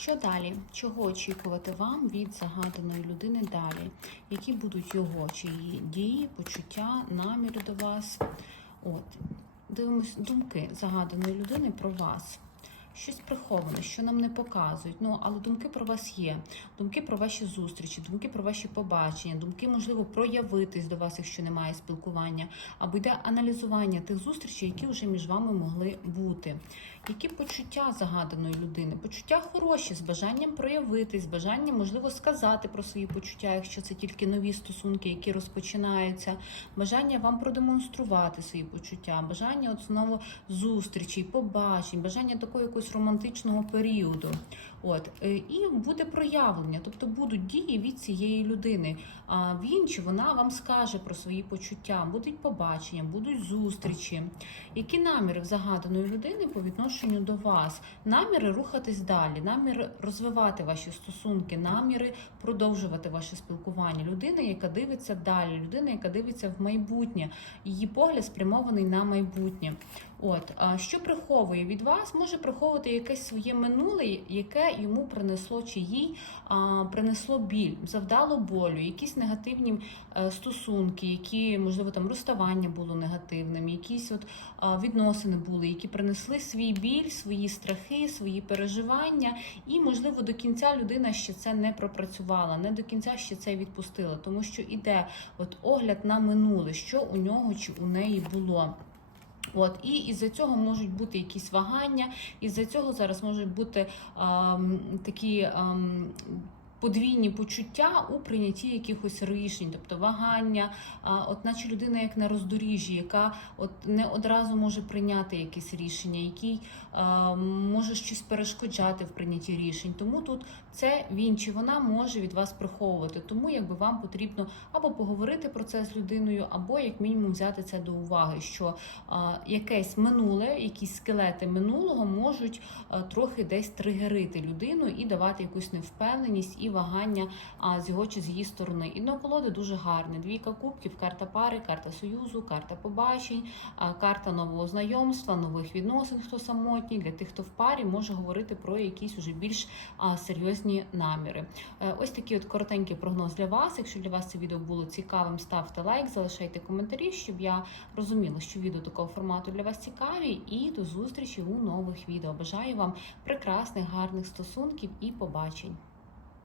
Що далі? Чого очікувати вам від загаданої людини далі? Які будуть його чи її дії, почуття, наміри до вас? От, дивимось думки загаданої людини про вас. Щось приховане, що нам не показують. Ну, але думки про вас є. Думки про ваші зустрічі, думки про ваші побачення, думки, можливо, проявитись до вас, якщо немає спілкування, або йде аналізування тих зустрічей, які вже між вами могли бути. Які почуття загаданої людини? Почуття хороші, з бажанням проявитись, з бажанням, можливо, сказати про свої почуття, якщо це тільки нові стосунки, які розпочинаються, бажання вам продемонструвати свої почуття, бажання от знову зустрічей, побачень, бажання такої такого якогось романтичного періоду. От е, і буде проявлення, тобто будуть дії від цієї людини. А він чи вона вам скаже про свої почуття, будуть побачення, будуть зустрічі. Які наміри в загаданої людини по відношенню до вас? Наміри рухатись далі, наміри розвивати ваші стосунки, наміри продовжувати ваше спілкування. Людина, яка дивиться далі, людина, яка дивиться в майбутнє, її погляд спрямований на майбутнє. От що приховує від вас, може приховувати якесь своє минуле, яке йому принесло чи їй принесло біль, завдало болю, якісь негативні е, стосунки, які можливо там розставання було негативним, якісь от відносини були, які принесли свій біль, свої страхи, свої переживання, і можливо до кінця людина ще це не пропрацювала, не до кінця ще це відпустила, тому що іде от огляд на минуле, що у нього чи у неї було. От і із-за цього можуть бути якісь вагання, із-за цього зараз можуть бути ем, такі. Ем, Подвійні почуття у прийнятті якихось рішень, тобто вагання, от наче людина як на роздоріжжі, яка от не одразу може прийняти якесь рішення, який може щось перешкоджати в прийнятті рішень. Тому тут це він чи вона може від вас приховувати. Тому якби вам потрібно або поговорити про це з людиною, або як мінімум взяти це до уваги, що якесь минуле, якісь скелети минулого можуть трохи десь тригерити людину і давати якусь невпевненість і вагання а, з його чи з її сторони. І колоди дуже гарне. Двійка кубків, карта пари, карта союзу, карта побачень, а, карта нового знайомства, нових відносин, хто самотній. Для тих, хто в парі, може говорити про якісь уже більш а, серйозні наміри. Е, Ось такий от коротенький прогноз для вас. Якщо для вас це відео було цікавим, ставте лайк, залишайте коментарі, щоб я розуміла, що відео такого формату для вас цікаві. І до зустрічі у нових відео. Бажаю вам прекрасних, гарних стосунків і побачень.